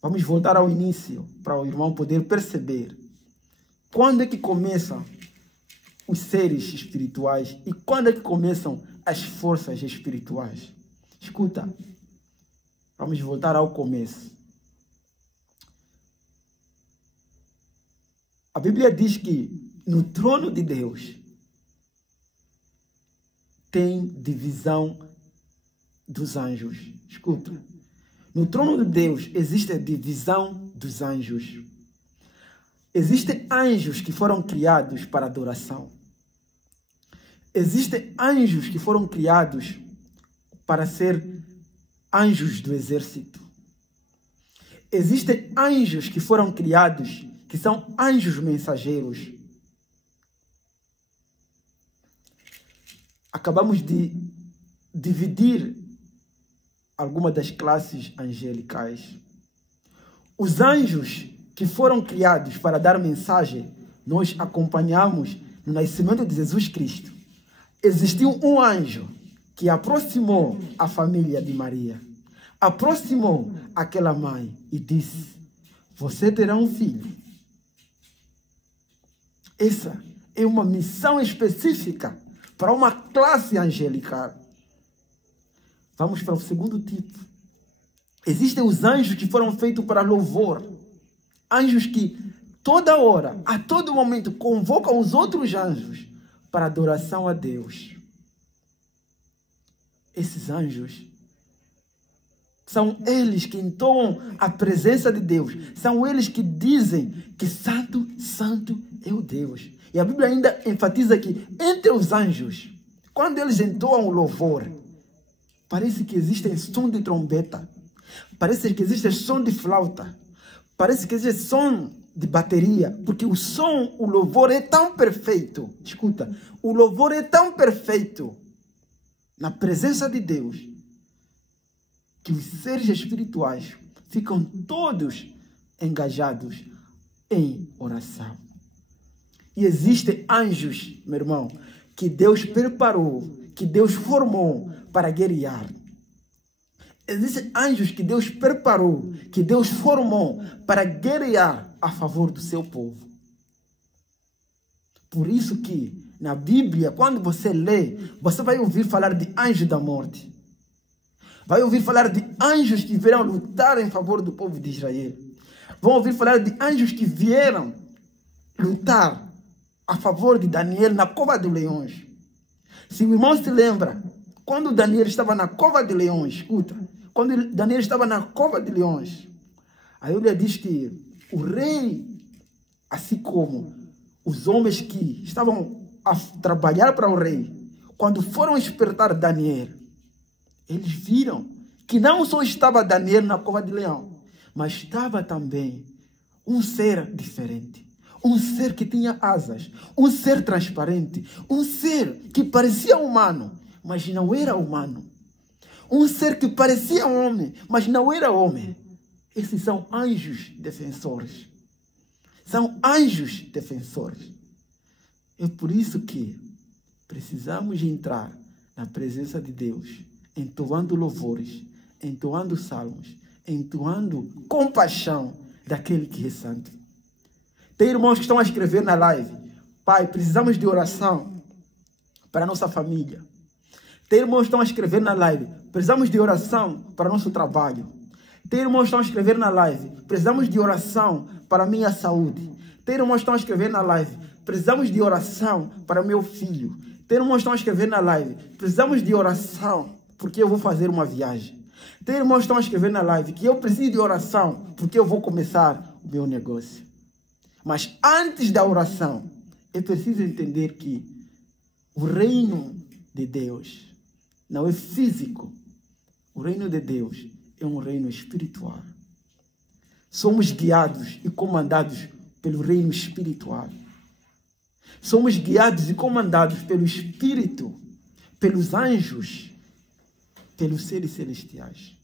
Vamos voltar ao início para o irmão poder perceber quando é que começam os seres espirituais e quando é que começam as forças espirituais. Escuta, vamos voltar ao começo. A Bíblia diz que no trono de Deus tem divisão dos anjos. Escuta, no trono de Deus existe a divisão dos anjos. Existem anjos que foram criados para adoração. Existem anjos que foram criados para ser anjos do exército. Existem anjos que foram criados que são anjos mensageiros. Acabamos de dividir algumas das classes angelicais. Os anjos que foram criados para dar mensagem, nós acompanhamos no nascimento de Jesus Cristo. Existiu um anjo que aproximou a família de Maria, aproximou aquela mãe e disse: você terá um filho. Essa é uma missão específica para uma classe angelical. Vamos para o segundo tipo. Existem os anjos que foram feitos para louvor. Anjos que toda hora, a todo momento, convocam os outros anjos para adoração a Deus. Esses anjos são eles que entoam a presença de Deus. São eles que dizem que santo, santo é o Deus. E a Bíblia ainda enfatiza que entre os anjos, quando eles entoam o louvor, parece que existe som de trombeta, parece que existe som de flauta, parece que existe som de bateria, porque o som, o louvor é tão perfeito. Escuta, o louvor é tão perfeito na presença de Deus, que os seres espirituais ficam todos engajados em oração. E existem anjos, meu irmão, que Deus preparou, que Deus formou para guerrear. Existem anjos que Deus preparou, que Deus formou para guerrear a favor do seu povo. Por isso que na Bíblia, quando você lê, você vai ouvir falar de anjos da morte. Vai ouvir falar de anjos que vieram lutar em favor do povo de Israel. Vão ouvir falar de anjos que vieram lutar a favor de Daniel na cova de leões. Se o irmão se lembra, quando Daniel estava na cova de leões, escuta, quando Daniel estava na cova de leões, a Bíblia diz que o rei, assim como os homens que estavam a trabalhar para o rei, quando foram despertar Daniel, eles viram que não só estava Daniel na cova de leão, mas estava também um ser diferente. Um ser que tinha asas, um ser transparente, um ser que parecia humano, mas não era humano. Um ser que parecia homem, mas não era homem. Esses são anjos defensores. São anjos defensores. É por isso que precisamos entrar na presença de Deus, entoando louvores, entoando salmos, entoando compaixão daquele que é santo. Tem irmãos que estão a escrever na live: pai, precisamos de oração para a nossa família. Tem irmãos que estão a escrever na live: precisamos de oração para o nosso trabalho. Tem irmãos que estão a escrever na live: precisamos de oração para a minha saúde. Tem irmãos que estão a escrever na live: precisamos de oração para o meu filho. Tem irmãos que estão a escrever na live: precisamos de oração porque eu vou fazer uma viagem. Tem irmãos que estão a escrever na live que eu preciso de oração porque eu vou começar o meu negócio. Mas antes da oração, é preciso entender que o reino de Deus não é físico. O reino de Deus é um reino espiritual. Somos guiados e comandados pelo reino espiritual. Somos guiados e comandados pelo Espírito, pelos anjos, pelos seres celestiais.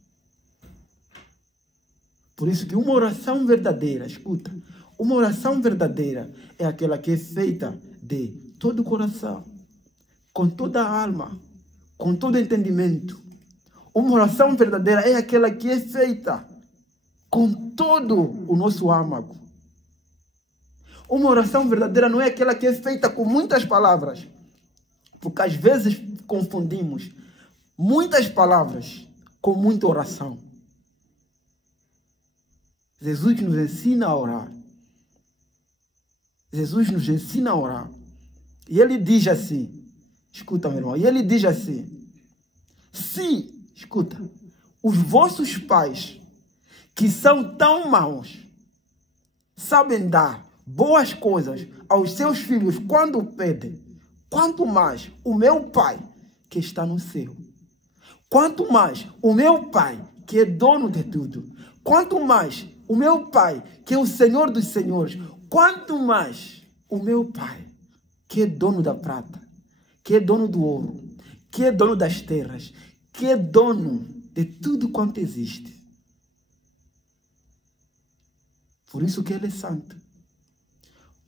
Por isso que uma oração verdadeira, escuta, uma oração verdadeira é aquela que é feita de todo o coração, com toda a alma, com todo o entendimento. Uma oração verdadeira é aquela que é feita com todo todo o nosso âmago. Uma oração verdadeira não é aquela que é feita com muitas palavras, porque às vezes confundimos muitas palavras com muita oração. Jesus nos ensina a orar. Jesus nos ensina a orar. E ele diz assim, escuta, meu irmão, e ele diz assim, escuta, os vossos pais, que são tão maus, sabem dar boas coisas aos seus filhos quando pedem, quanto mais o meu Pai que está no céu, quanto mais o meu Pai que é dono de tudo, quanto mais o meu Pai que é o Senhor dos Senhores, quanto mais o meu Pai que é dono da prata, que é dono do ouro, que é dono das terras, que é dono de tudo quanto existe. Por isso que Ele é santo.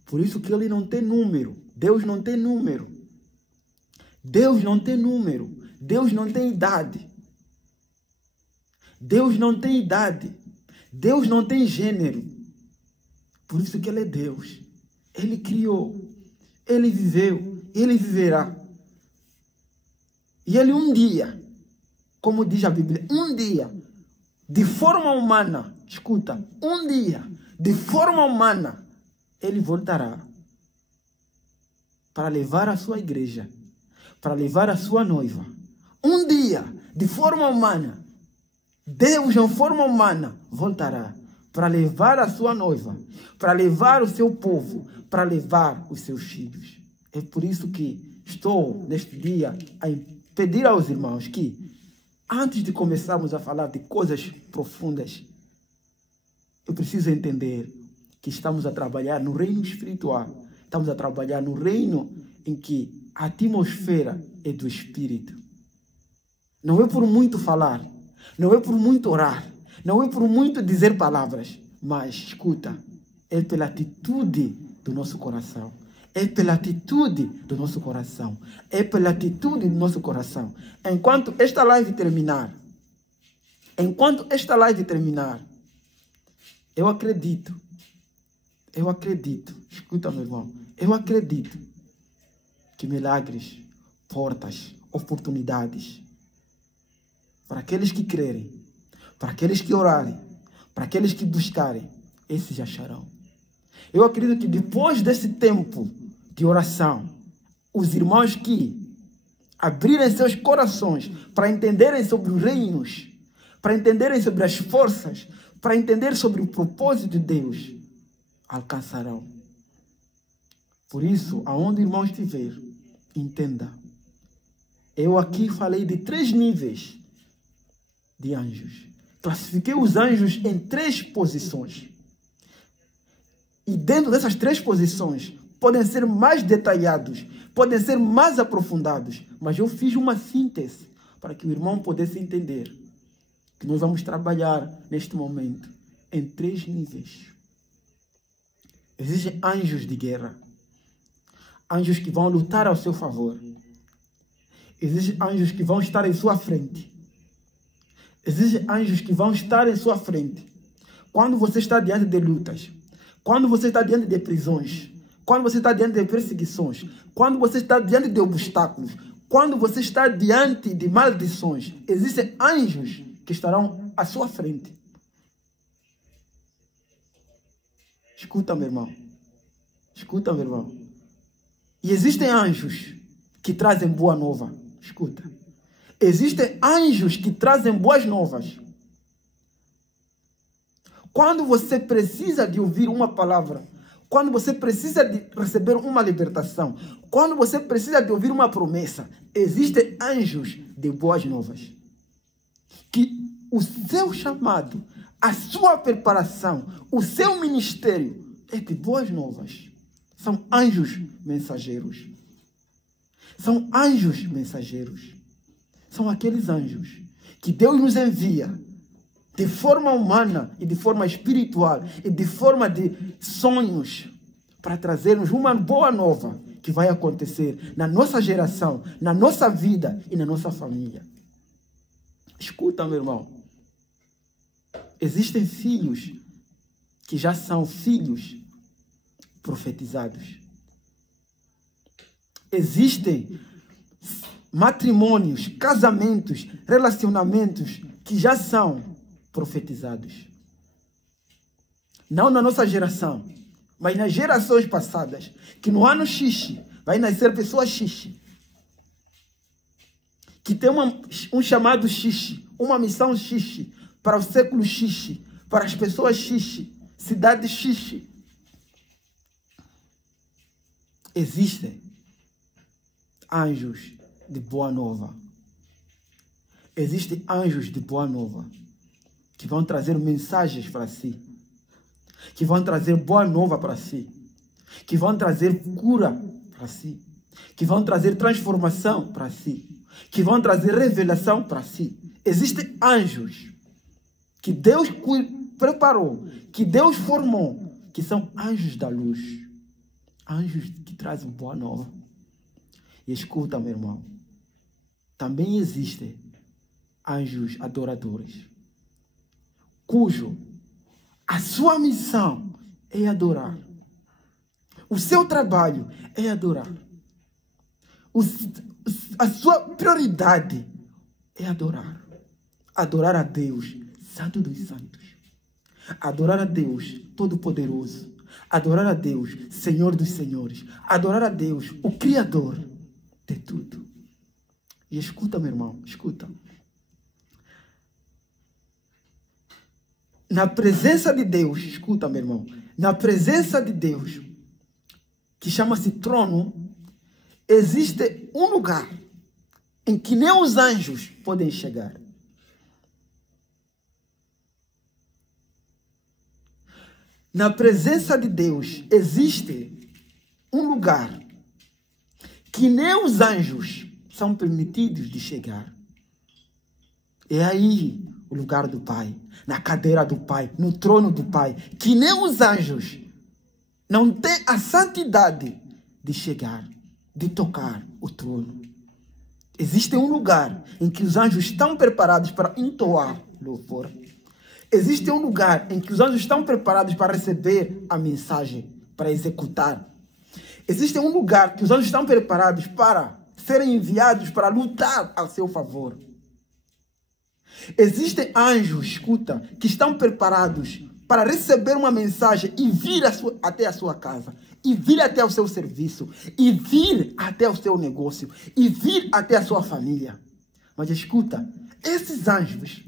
Por isso que Ele não tem número. Deus não tem número. Deus não tem número. Deus não tem idade. Deus não tem idade. Deus não tem gênero. Por isso que Ele é Deus. Ele criou. Ele viveu. Ele viverá. E Ele um dia, como diz a Bíblia, um dia, de forma humana, escuta, um dia, de forma humana, Ele voltará para levar a sua igreja, para levar a sua noiva. Um dia, de forma humana, Deus, em forma humana, voltará para levar a sua noiva, para levar o seu povo, para levar os seus filhos. É por isso que estou, neste dia, a pedir aos irmãos que, antes de começarmos a falar de coisas profundas, eu preciso entender que estamos a trabalhar no reino espiritual. Estamos a trabalhar no reino em que a atmosfera é do Espírito. Não é por muito falar, não é por muito orar, não é por muito dizer palavras, mas, escuta, é pela atitude do nosso coração. É pela atitude do nosso coração. É pela atitude do nosso coração. Enquanto esta live terminar, eu acredito, escuta, meu irmão, eu acredito que milagres, portas, oportunidades, para aqueles que crerem, para aqueles que orarem, para aqueles que buscarem, esses acharão. Eu acredito que depois desse tempo de oração, os irmãos que abrirem seus corações para entenderem sobre os reinos, para entenderem sobre as forças, para entender sobre o propósito de Deus, alcançarão. Por isso, aonde o irmão estiver, entenda. Eu aqui falei de 3 níveis de anjos. Classifiquei os anjos em 3 posições. E dentro dessas 3 posições, podem ser mais detalhados, podem ser mais aprofundados, mas eu fiz uma síntese para que o irmão pudesse entender que nós vamos trabalhar neste momento em 3 níveis. Existem anjos de guerra, anjos que vão lutar ao seu favor. Existem anjos que vão estar em sua frente. Existem anjos que vão estar em sua frente quando você está diante de lutas, quando você está diante de prisões, quando você está diante de perseguições, quando você está diante de obstáculos, quando você está diante de maldições, existem anjos que estarão à sua frente. Escuta, meu irmão. Escuta, meu irmão. E existem anjos que trazem boa nova. Escuta. Existem anjos que trazem boas novas. Quando você precisa de ouvir uma palavra, quando você precisa de receber uma libertação, quando você precisa de ouvir uma promessa, existem anjos de boas novas. Que o seu chamado, a sua preparação, o seu ministério é de boas novas. São anjos mensageiros. São anjos mensageiros. São aqueles anjos que Deus nos envia de forma humana e de forma espiritual e de forma de sonhos para trazermos uma boa nova que vai acontecer na nossa geração, na nossa vida e na nossa família. Escuta, meu irmão. Existem filhos que já são filhos profetizados. Existem matrimônios, casamentos, relacionamentos que já são profetizados. Não na nossa geração, mas nas gerações passadas, que no ano X vai nascer pessoa X, que tem um chamado X, uma missão X, para o século X, para as pessoas X, cidade X. Existem anjos de boa nova. Existem anjos de boa nova que vão trazer mensagens para si, que vão trazer boa nova para si, que vão trazer cura para si, que vão trazer transformação para si, que vão trazer revelação para si. Existem anjos que Deus preparou, que Deus formou, que são anjos da luz, anjos que trazem boa nova. E escuta, meu irmão, também existem anjos adoradores, cujo a sua missão é adorar. O seu trabalho é adorar. A sua prioridade é adorar. Adorar a Deus, Santo dos Santos. Adorar a Deus, Todo-Poderoso. Adorar a Deus, Senhor dos Senhores. Adorar a Deus, o Criador de tudo. E escuta, meu irmão, escuta. Na presença de Deus, escuta, meu irmão, na presença de Deus, que chama-se trono, existe um lugar em que nem os anjos podem chegar. Na presença de Deus existe um lugar que nem os anjos são permitidos de chegar. É aí o lugar do Pai, na cadeira do Pai, no trono do Pai, que nem os anjos não têm a santidade de chegar, de tocar o trono. Existe um lugar em que os anjos estão preparados para entoar louvor. Existe um lugar em que os anjos estão preparados para receber a mensagem, para executar. Existe um lugar que os anjos estão preparados para serem enviados para lutar a seu favor. Existem anjos, escuta, que estão preparados para receber uma mensagem e vir até a sua casa, e vir até o seu serviço, e vir até o seu negócio, e vir até a sua família. Mas escuta, esses anjos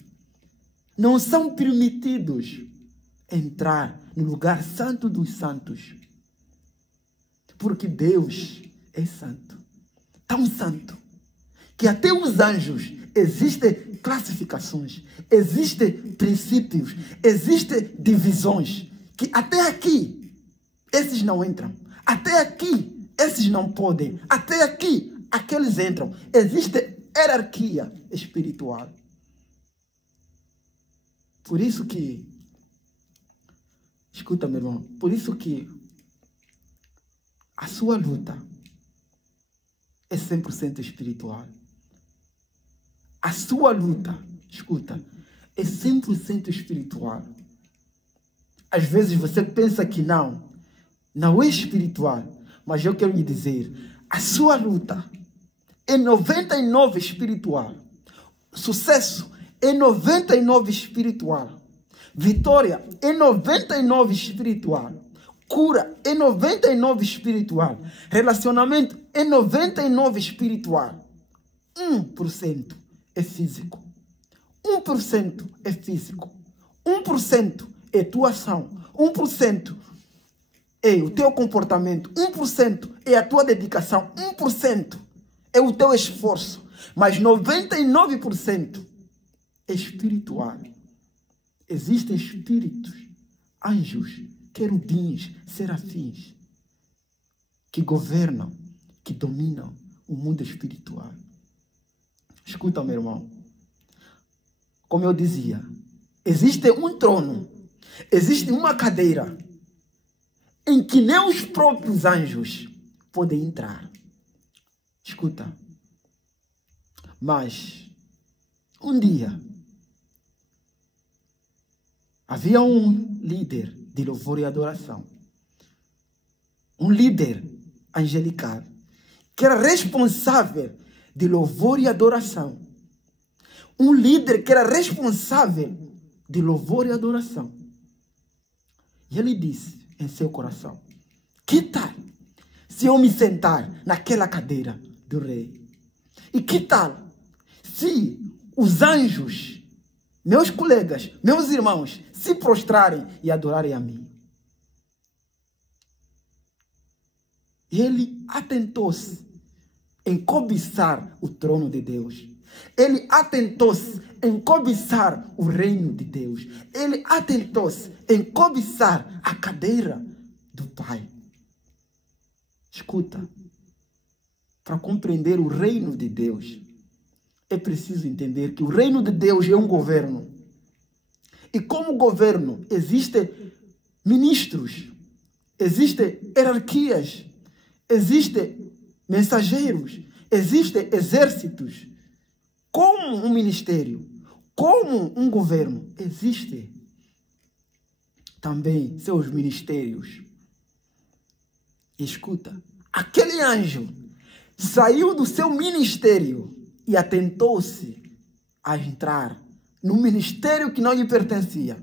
não são permitidos entrar no lugar santo dos santos, porque Deus é santo, tão santo, que até os anjos existem classificações, existem princípios, existem divisões, que até aqui esses não entram, até aqui esses não podem, até aqui aqueles entram. Existe hierarquia espiritual. Por isso que, escuta, meu irmão, por isso que a sua luta é 100% espiritual. A sua luta, escuta, é 100% espiritual. Às vezes você pensa que não é espiritual, mas eu quero lhe dizer, a sua luta é 99% espiritual. Sucesso é 99% espiritual. Vitória é 99% espiritual. Cura é 99% espiritual. Relacionamento é 99% espiritual. 1% é físico. 1% é físico. 1% é tua ação. 1% é o teu comportamento. 1% é a tua dedicação. 1% é o teu esforço. Mas 99% é espiritual. Existem espíritos, anjos, querubins, serafins, que governam, que dominam o mundo espiritual. Escuta, meu irmão. Como eu dizia, existe um trono, existe uma cadeira em que nem os próprios anjos podem entrar. Escuta. Mas, um dia, havia um líder de louvor e adoração. Um líder angelical que era responsável de louvor e adoração. Um líder que era responsável de louvor e adoração. E ele disse em seu coração: que tal se eu me sentar naquela cadeira do rei? E que tal se os anjos, meus colegas, meus irmãos, se prostrarem e adorarem a mim? Ele atentou-se em cobiçar o trono de Deus. Ele atentou-se em cobiçar o reino de Deus. Ele atentou-se em cobiçar a cadeira do Pai. Escuta, para compreender o reino de Deus, é preciso entender que o reino de Deus é um governo. E como governo, existem ministros, existem hierarquias, existem mensageiros, existem exércitos. Como um ministério, como um governo, existem também seus ministérios. Escuta, aquele anjo saiu do seu ministério e atentou-se a entrar num ministério que não lhe pertencia.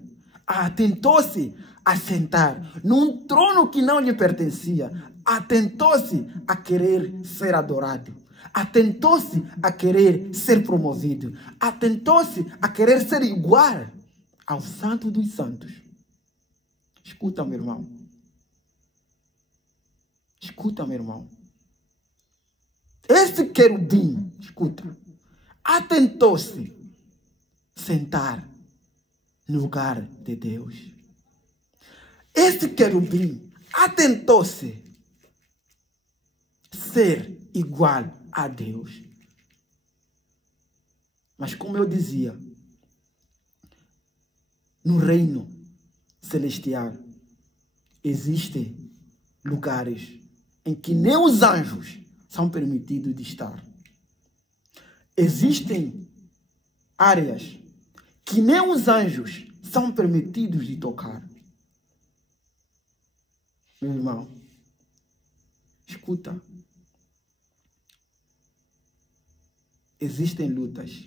Atentou-se a sentar num trono que não lhe pertencia. Atentou-se a querer ser adorado. Atentou-se a querer ser promovido. Atentou-se a querer ser igual ao Santo dos Santos. Escuta, meu irmão. Escuta, meu irmão. Esse querubim, escuta, atentou-se sentar no lugar de Deus. Esse querubim atentou-se ser igual a Deus. Mas como eu dizia, no reino celestial existem lugares em que nem os anjos são permitidos de estar. Existem áreas que nem os anjos são permitidos de tocar. Meu irmão, escuta. Existem lutas.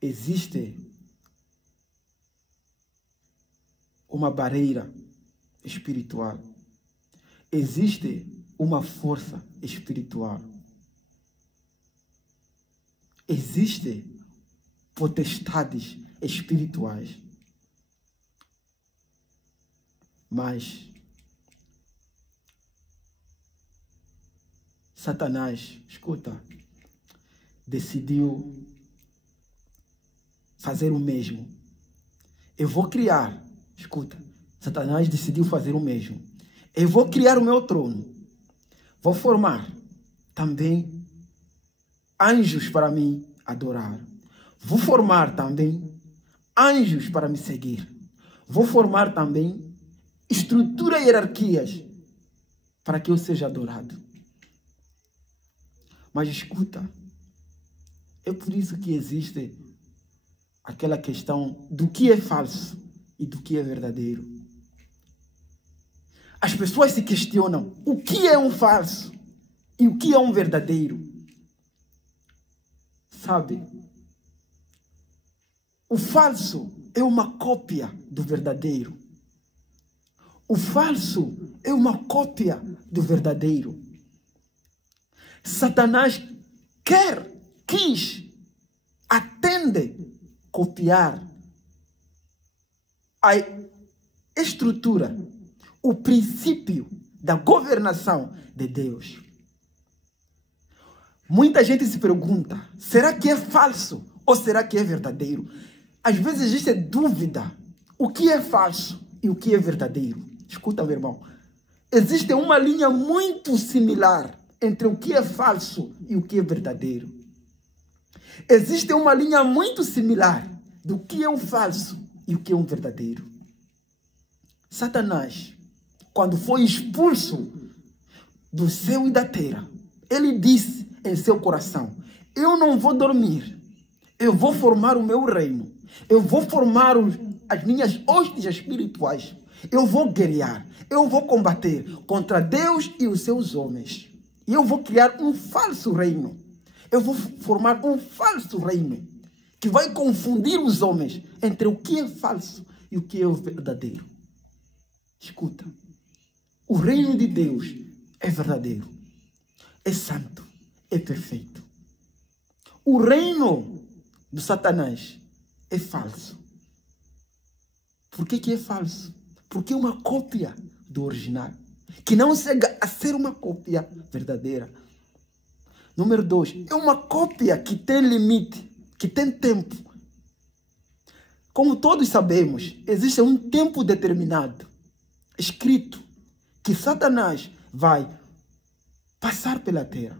Existe uma barreira espiritual. Existe uma força espiritual. Existem potestades espirituais. Mas Satanás, escuta, decidiu fazer o mesmo. Eu vou criar, escuta, Satanás decidiu fazer o mesmo. Eu vou criar o meu trono. Vou formar também anjos para me adorar. Vou formar também anjos para me seguir. Vou formar também estrutura e hierarquias para que eu seja adorado. Mas escuta, é por isso que existe aquela questão do que é falso e do que é verdadeiro. As pessoas se questionam o que é um falso e o que é um verdadeiro. Sabe? O falso é uma cópia do verdadeiro. O falso é uma cópia do verdadeiro. Satanás atende copiar a estrutura, o princípio da governação de Deus. Muita gente se pergunta, será que é falso ou será que é verdadeiro? Às vezes existe dúvida, o que é falso e o que é verdadeiro. Escuta, meu irmão, existe uma linha muito similar entre o que é falso e o que é verdadeiro. Existe uma linha muito similar do que é o falso e o que é um verdadeiro. Satanás, quando foi expulso do céu e da terra, ele disse em seu coração, eu não vou dormir, eu vou formar o meu reino, eu vou formar as minhas hostes espirituais. Eu vou guerrear, eu vou combater contra Deus e os seus homens. E eu vou criar um falso reino. Eu vou formar um falso reino que vai confundir os homens entre o que é falso e o que é o verdadeiro. Escuta, o reino de Deus é verdadeiro, é santo, é perfeito. O reino de Satanás é falso. Por que é falso? Porque é uma cópia do original, que não chega a ser uma cópia verdadeira. Número 2, é uma cópia que tem limite, que tem tempo. Como todos sabemos, existe um tempo determinado, escrito, que Satanás vai passar pela terra.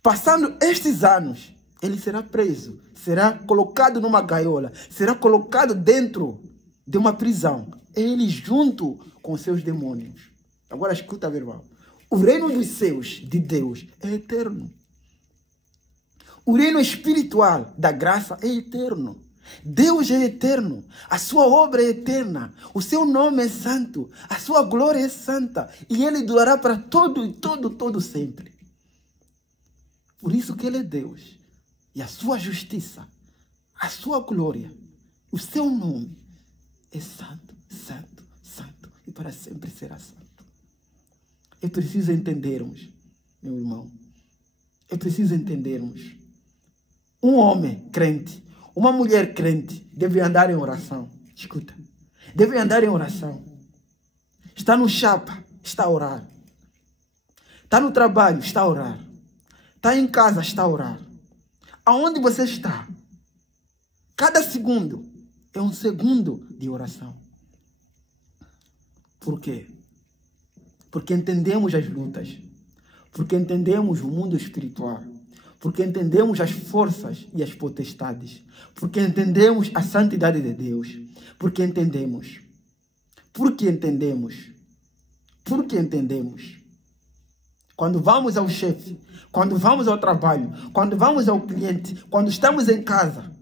Passando estes anos, ele será preso, será colocado numa gaiola, será colocado dentro de uma prisão. Ele junto com seus demônios. Agora escuta, meu irmão. O reino dos céus, de Deus, é eterno. O reino espiritual da graça é eterno. Deus é eterno. A sua obra é eterna. O seu nome é santo. A sua glória é santa. E ele durará para todo sempre. Por isso que ele é Deus. E a sua justiça, a sua glória, o seu nome é santo, santo, santo. E para sempre será santo. É preciso entendermos, meu irmão. É preciso entendermos. Um homem crente, uma mulher crente, deve andar em oração. Escuta. Deve andar em oração. Está no chapa, está a orar. Está no trabalho, está a orar. Está em casa, está a orar. Aonde você está? Cada segundo é um segundo de oração. Por quê? Porque entendemos as lutas. Porque entendemos o mundo espiritual. Porque entendemos as forças e as potestades. Porque entendemos a santidade de Deus. Porque entendemos. Porque entendemos. Porque entendemos. Quando vamos ao chefe, quando vamos ao trabalho, quando vamos ao cliente, quando estamos em casa,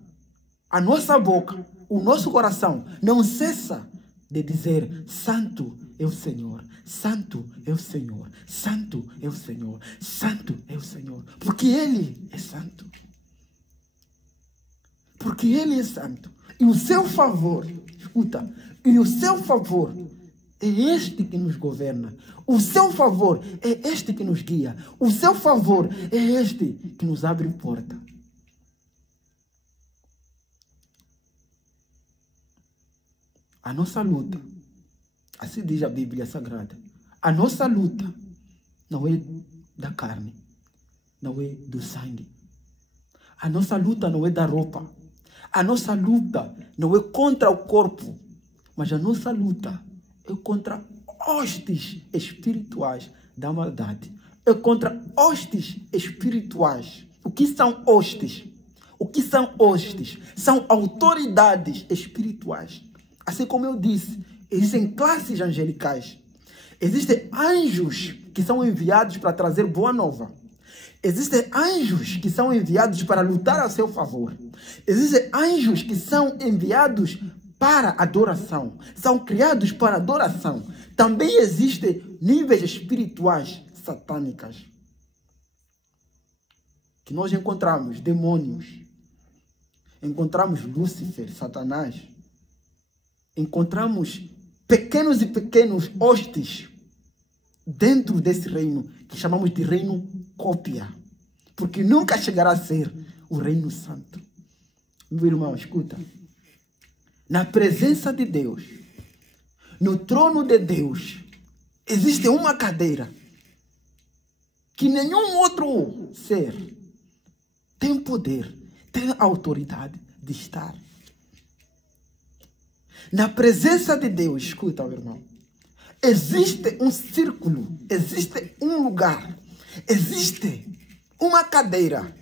a nossa boca, o nosso coração não cessa de dizer: Santo é o Senhor, Santo é o Senhor, Santo é o Senhor, Santo é o Senhor. Porque Ele é santo. Porque Ele é santo. E o seu favor, escuta, e o seu favor é este que nos governa. O seu favor é este que nos guia. O seu favor é este que nos abre porta. A nossa luta, assim diz a Bíblia Sagrada, a nossa luta não é da carne, não é do sangue. A nossa luta não é da roupa. A nossa luta não é contra o corpo, mas a nossa luta é contra hostes espirituais da maldade. É contra hostes espirituais. O que são hostes? O que são hostes? São autoridades espirituais. Assim como eu disse, existem classes angelicais. Existem anjos que são enviados para trazer boa nova. Existem anjos que são enviados para lutar a seu favor. Existem anjos que são enviados para adoração. São criados para adoração. Também existem níveis espirituais satânicas. Que nós encontramos demônios. Encontramos Lúcifer, Satanás. Encontramos pequenos e pequenos hostes dentro desse reino, que chamamos de reino cópia. Porque nunca chegará a ser o reino santo. Meu irmão, escuta. Na presença de Deus, no trono de Deus, existe uma cadeira que nenhum outro ser tem poder, tem autoridade de estar. Na presença de Deus, escuta, meu irmão, existe um círculo, existe um lugar, existe uma cadeira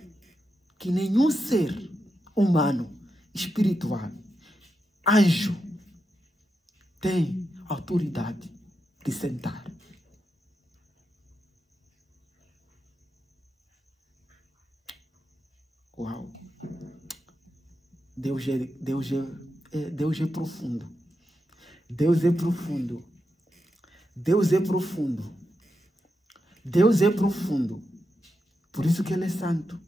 que nenhum ser humano, espiritual, anjo, tem autoridade de sentar. Uau! Deus é Deus é profundo. Deus é profundo. Deus é profundo. Deus é profundo. Por isso que Ele é santo.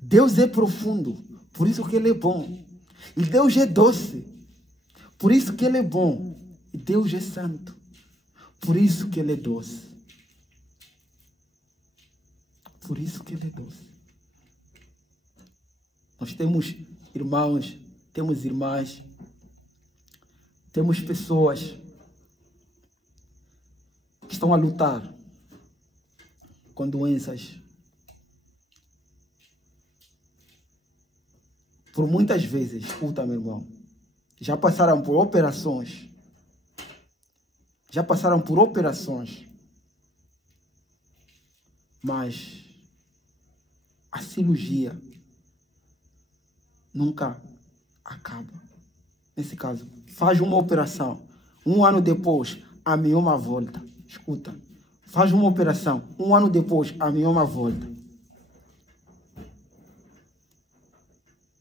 Deus é profundo. Por isso que Ele é bom. E Deus é doce. Por isso que Ele é bom. E Deus é santo. Por isso que Ele é doce. Por isso que Ele é doce. Nós temos irmãos, temos irmãs, temos pessoas que estão a lutar com doenças. Por muitas vezes, escuta, meu irmão, já passaram por operações. Já passaram por operações. Mas a cirurgia nunca acaba. Nesse caso, faz uma operação. 1 ano depois, a mioma volta. Escuta. Faz uma operação. 1 ano depois, a mioma volta.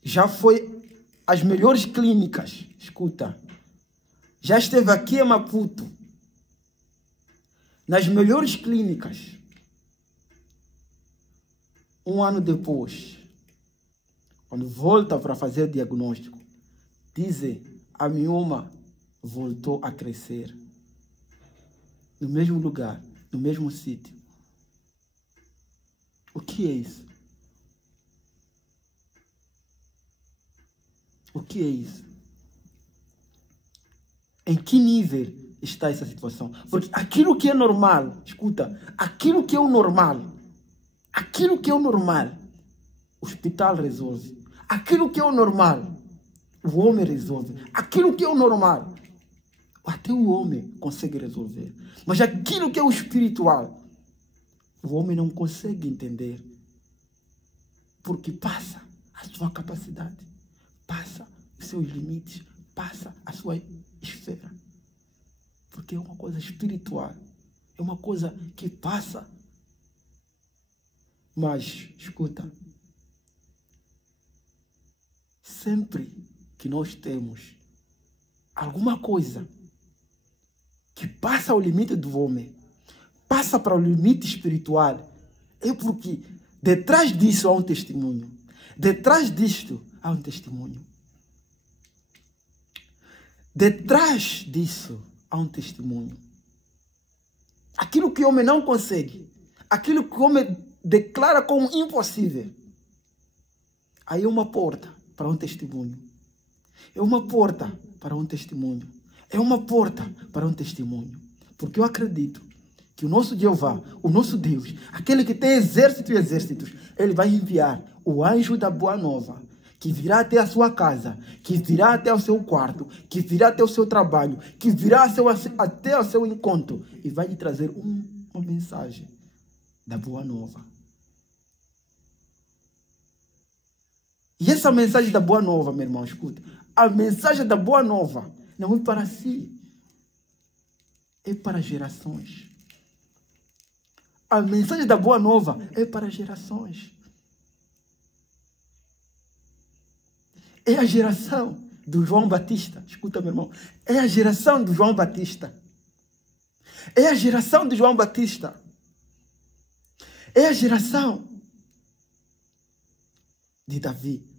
Já foi às melhores clínicas. Escuta. Já esteve aqui em Maputo. Nas melhores clínicas. 1 ano depois, quando volta para fazer o diagnóstico, dizem a mioma voltou a crescer. No mesmo lugar, no mesmo sítio. O que é isso? O que é isso? Em que nível está essa situação? Porque aquilo que é normal, escuta, aquilo que é o normal, o hospital resolve. Aquilo que é o normal, o homem resolve. Aquilo que é o normal, até o homem consegue resolver. Mas aquilo que é o espiritual, o homem não consegue entender. Porque passa a sua capacidade, passa os seus limites, passa a sua esfera. Porque é uma coisa espiritual, é uma coisa que passa. Mas, escuta, sempre que nós temos alguma coisa que passa o limite do homem, passa para o limite espiritual, é porque detrás disso há um testemunho. Detrás disto há um testemunho. Detrás disso há um testemunho. Aquilo que o homem não consegue, aquilo que o homem declara como impossível, aí é uma porta para um testemunho. É uma porta para um testemunho. É uma porta para um testemunho. Porque eu acredito que o nosso Jeová, o nosso Deus, aquele que tem exército e exércitos, Ele vai enviar o anjo da boa nova, que virá até a sua casa, que virá até o seu quarto, que virá até o seu trabalho, que virá até o seu encontro e vai lhe trazer uma mensagem da boa nova. E essa mensagem da boa nova, meu irmão, escuta. A mensagem da boa nova não é para si. É para gerações. A mensagem da boa nova é para gerações. É a geração do João Batista. Escuta, meu irmão. É a geração do João Batista. É a geração do João Batista. É a geração de Davi.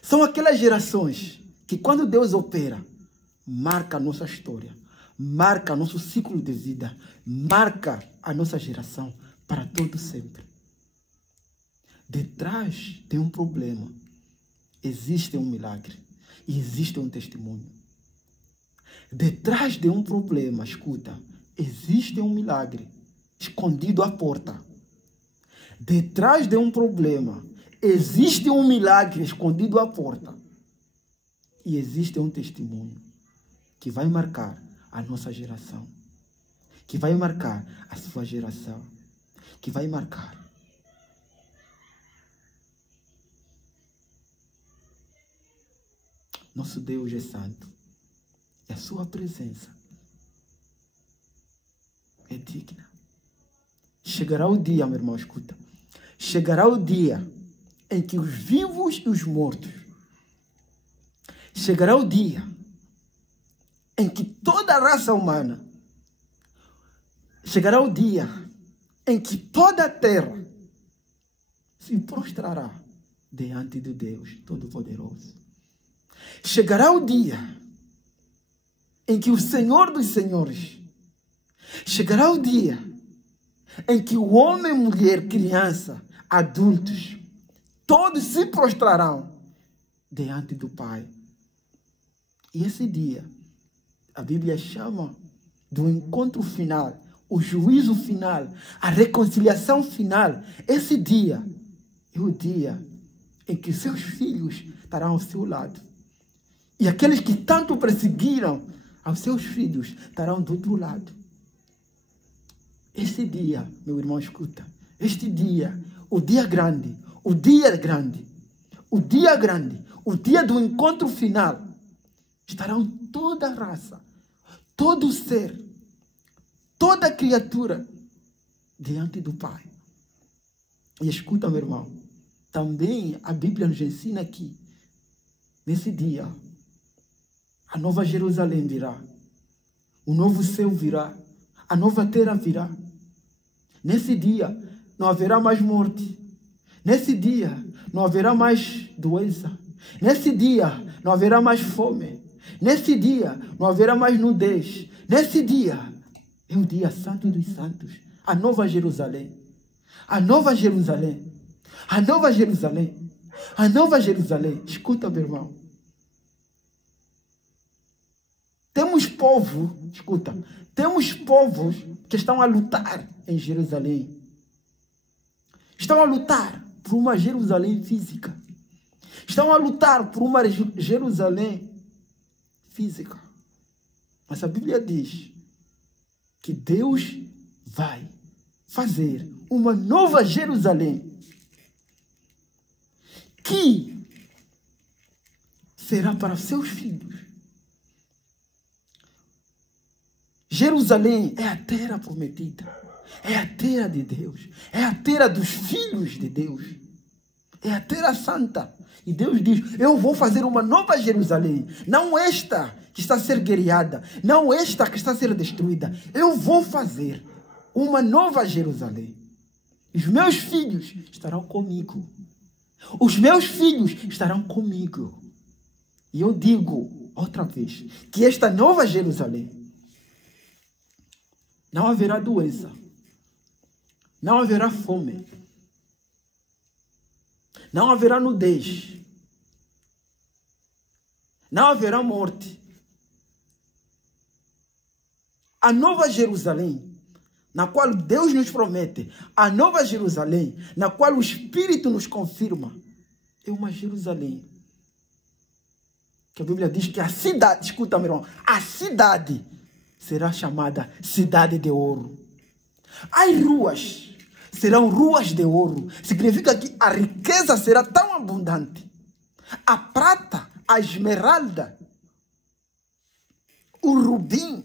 São aquelas gerações que, quando Deus opera, marca a nossa história, marca nosso ciclo de vida, marca a nossa geração para todo sempre. Detrás de um problema, existe um milagre e existe um testemunho. Detrás de um problema, escuta, existe um milagre escondido à porta. Detrás de um problema, existe um milagre escondido à porta. E existe um testemunho que vai marcar a nossa geração. Que vai marcar a sua geração. Que vai marcar. Nosso Deus é santo. E a sua presença é digna. Chegará o dia, meu irmão, escuta. Chegará o dia em que os vivos e os mortos, chegará o dia em que toda a raça humana, chegará o dia em que toda a terra se prostrará diante de Deus Todo-Poderoso. Chegará o dia em que o Senhor dos Senhores, chegará o dia em que o homem, mulher, criança, adultos, todos se prostrarão diante do Pai. E esse dia, a Bíblia chama do encontro final, o juízo final, a reconciliação final. Esse dia é o dia em que seus filhos estarão ao seu lado. E aqueles que tanto perseguiram aos seus filhos estarão do outro lado. Este dia, meu irmão, escuta. Este dia, o dia grande, o dia grande, o dia grande, o dia do encontro final, estarão toda a raça, todo ser, toda criatura diante do Pai. E escuta, meu irmão, também a Bíblia nos ensina que nesse dia a nova Jerusalém virá, o novo céu virá, a nova terra virá. Nesse dia não haverá mais morte. Nesse dia não haverá mais doença. Nesse dia não haverá mais fome. Nesse dia não haverá mais nudez. Nesse dia é o dia santo dos santos. A nova Jerusalém. A nova Jerusalém. A nova Jerusalém. A nova Jerusalém. Escuta, meu irmão. Temos povo, escuta, temos povos que estão a lutar em Jerusalém. Estão a lutar por uma Jerusalém física. Estão a lutar por uma Jerusalém física. Mas a Bíblia diz que Deus vai fazer uma nova Jerusalém que será para seus filhos. Jerusalém é a terra prometida, é a terra de Deus, é a terra dos filhos de Deus, é a terra santa. E Deus diz, eu vou fazer uma nova Jerusalém, não esta que está a ser guerreada, não esta que está a ser destruída. Eu vou fazer uma nova Jerusalém. Os meus filhos estarão comigo. Os meus filhos estarão comigo. E eu digo outra vez, que esta nova Jerusalém, não haverá doença, não haverá fome, não haverá nudez, não haverá morte. A nova Jerusalém, na qual Deus nos promete, a nova Jerusalém, na qual o Espírito nos confirma, é uma Jerusalém que a Bíblia diz que a cidade, escuta, meu irmão, a cidade será chamada Cidade de Ouro. As ruas serão ruas de ouro. Significa que a riqueza será tão abundante. A prata, a esmeralda, o rubim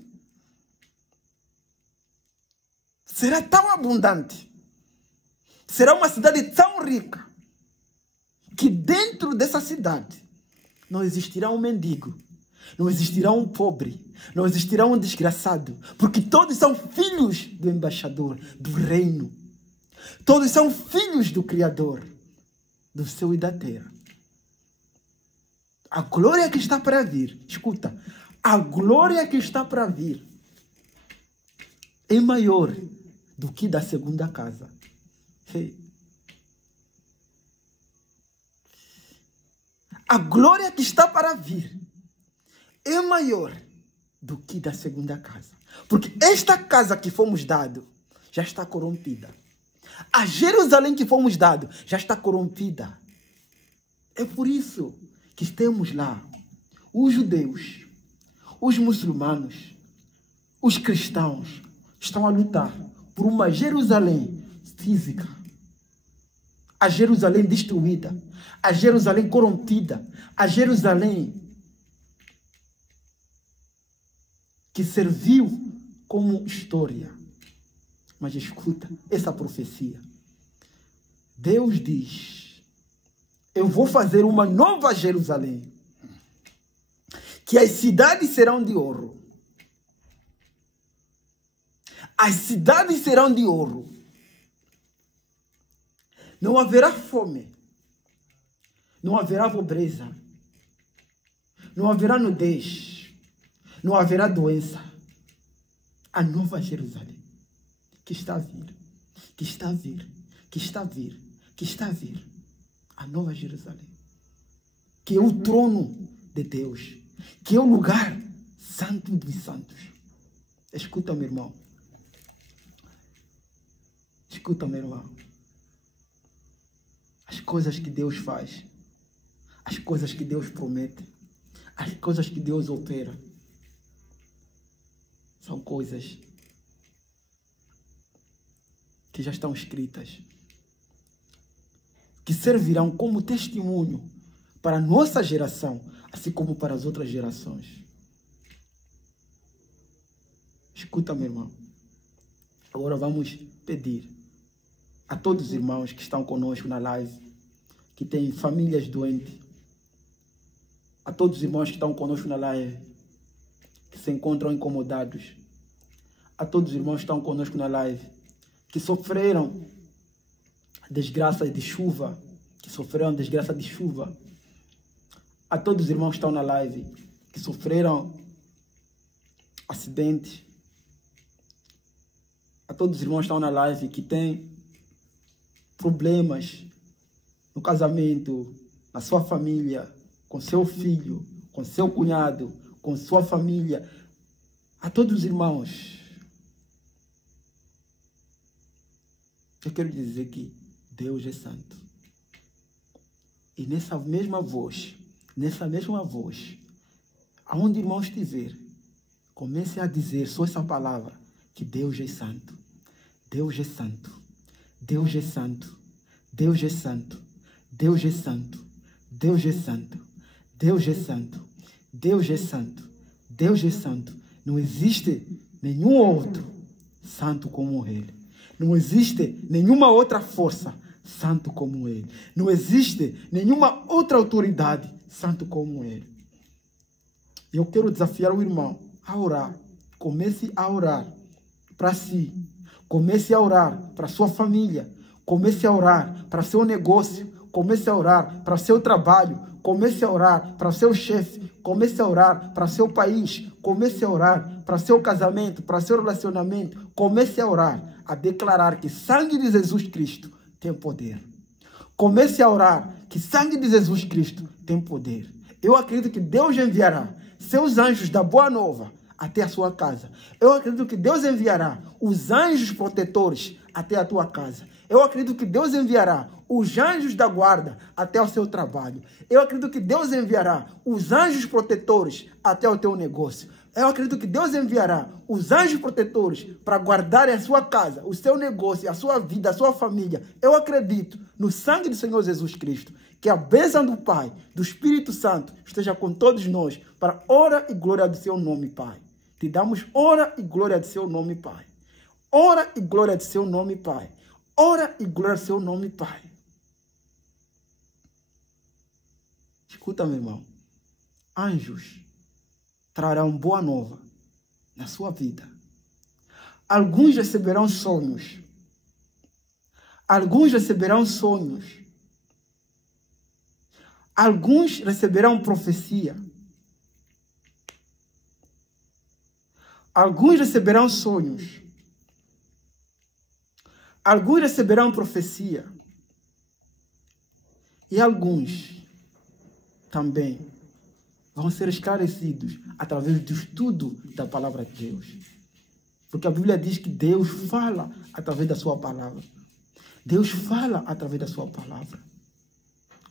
será tão abundante. Será uma cidade tão rica que dentro dessa cidade não existirá um mendigo, não existirá um pobre, não existirá um desgraçado, porque todos são filhos do embaixador, do reino. Todos são filhos do Criador, do céu e da terra. A glória que está para vir, escuta, a glória que está para vir é maior do que da segunda casa. A glória que está para vir é maior do que da segunda casa. Porque esta casa que fomos dados já está corrompida. A Jerusalém que fomos dados já está corrompida. É por isso que temos lá os judeus, os muçulmanos, os cristãos estão a lutar por uma Jerusalém física. A Jerusalém destruída, a Jerusalém corrompida, a Jerusalém que serviu como história. Mas escuta essa profecia. Deus diz eu vou fazer uma nova Jerusalém, que as cidades serão de ouro. As cidades serão de ouro. Não haverá fome. Não haverá pobreza. Não haverá nudez. Não haverá doença. A nova Jerusalém, que está a vir, que está a vir, que está a vir, que está a vir. A nova Jerusalém, que é o trono de Deus, que é o lugar santo dos santos. Escuta, meu irmão. Escuta, meu irmão. As coisas que Deus faz, as coisas que Deus promete, as coisas que Deus opera, são coisas que já estão escritas, que servirão como testemunho para a nossa geração, assim como para as outras gerações. Escuta, meu irmão. Agora vamos pedir a todos os irmãos que estão conosco na live, que têm famílias doentes, a todos os irmãos que estão conosco na live, que se encontram incomodados, a todos os irmãos que estão conosco na live, que sofreram desgraças de chuva, a todos os irmãos que estão na live, que sofreram acidentes, a todos os irmãos que estão na live, que têm problemas no casamento, na sua família, com seu filho, com seu cunhado, com sua família, a todos os irmãos, eu quero dizer que Deus é santo. E nessa mesma voz, aonde o irmão estiver, comece a dizer só essa palavra, que Deus é santo. Deus é santo. Deus é santo. Deus é santo. Deus é santo. Deus é santo. Deus é santo. Deus é santo. Deus é santo. Não existe nenhum outro santo como Ele. Não existe nenhuma outra força santo como Ele. Não existe nenhuma outra autoridade santo como Ele. Eu quero desafiar o irmão a orar. Comece a orar para si. Comece a orar para sua família. Comece a orar para seu negócio. Comece a orar para seu trabalho. Comece a orar para seu chefe. Comece a orar para seu país. Comece a orar para seu casamento, para seu relacionamento. Comece a orar, a declarar que sangue de Jesus Cristo tem poder. Comece a orar que sangue de Jesus Cristo tem poder. Eu acredito que Deus enviará seus anjos da boa nova até a sua casa. Eu acredito que Deus enviará os anjos protetores até a tua casa. Eu acredito que Deus enviará os anjos da guarda até o seu trabalho. Eu acredito que Deus enviará os anjos protetores até o teu negócio. Eu acredito que Deus enviará os anjos protetores para guardarem a sua casa, o seu negócio, a sua vida, a sua família. Eu acredito no sangue do Senhor Jesus Cristo. Que a bênção do Pai, do Espírito Santo, esteja com todos nós para a honra e glória do seu nome, Pai. Te damos honra e glória do seu nome, Pai. Honra e glória do seu nome, Pai. Honra e glória do seu nome, Pai. Escuta, meu irmão. Anjos trarão boa nova na sua vida. Alguns receberão sonhos. Alguns receberão sonhos. Alguns receberão profecia. Alguns receberão sonhos. Alguns receberão profecia. E alguns também vão ser esclarecidos através do estudo da palavra de Deus. Porque a Bíblia diz que Deus fala através da sua palavra. Deus fala através da sua palavra.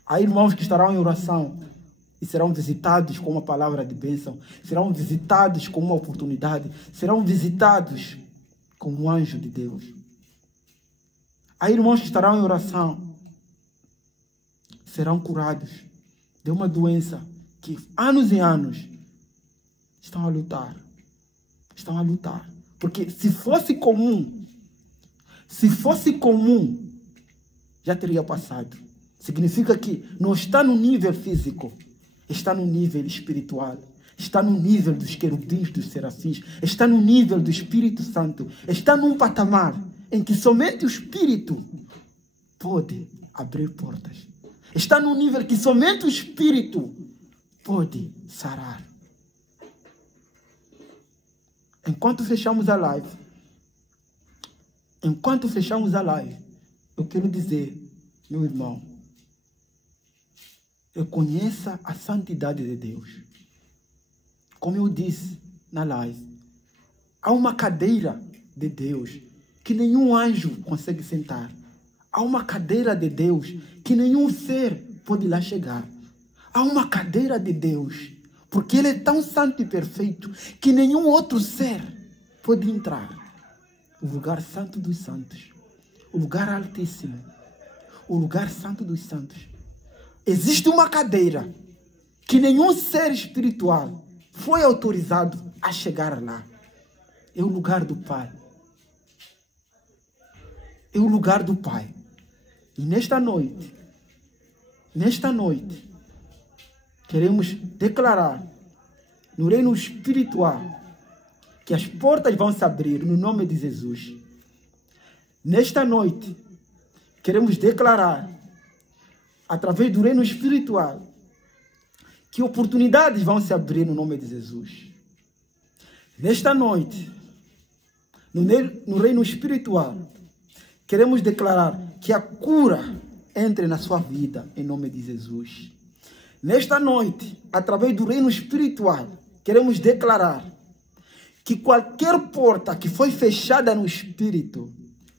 Há irmãos que estarão em oração e serão visitados com uma palavra de bênção. Serão visitados com uma oportunidade. Serão visitados com um anjo de Deus. Há irmãos que estarão em oração. Serão curados de uma doença que anos e anos estão a lutar. Estão a lutar. Porque se fosse comum, já teria passado. Significa que não está no nível físico, está no nível espiritual. Está no nível dos querubins, dos serafins. Está no nível do Espírito Santo. Está num patamar em que somente o Espírito pode abrir portas. Está num nível que somente o Espírito pode sarar. Enquanto fechamos a live, eu quero dizer, meu irmão, reconheça a santidade de Deus. Como eu disse na live, há uma cadeira de Deus que nenhum anjo consegue sentar. Há uma cadeira de Deus que nenhum ser pode lá chegar. Há uma cadeira de Deus, porque Ele é tão santo e perfeito que nenhum outro ser pode entrar. O lugar santo dos santos, o lugar altíssimo, o lugar santo dos santos. Existe uma cadeira que nenhum ser espiritual foi autorizado a chegar lá. É o lugar do Pai. É o lugar do Pai. E nesta noite, queremos declarar no reino espiritual que as portas vão se abrir no nome de Jesus. Nesta noite, queremos declarar, através do reino espiritual, que oportunidades vão se abrir no nome de Jesus. Nesta noite, no reino espiritual, queremos declarar que a cura entre na sua vida em nome de Jesus. Nesta noite, através do reino espiritual, queremos declarar que qualquer porta que foi fechada no Espírito,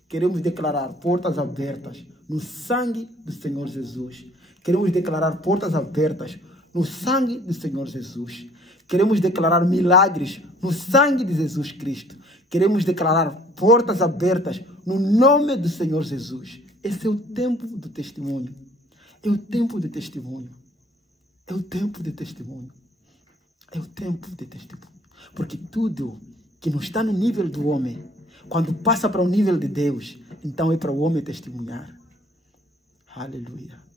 queremos declarar portas abertas no sangue do Senhor Jesus. Queremos declarar portas abertas no sangue do Senhor Jesus. Queremos declarar milagres no sangue de Jesus Cristo. Queremos declarar portas abertas no nome do Senhor Jesus. Esse é o tempo do testemunho. É o tempo de testemunho. É o tempo de testemunho. É o tempo de testemunho. Porque tudo que não está no nível do homem, quando passa para o nível de Deus, então é para o homem testemunhar. Aleluia.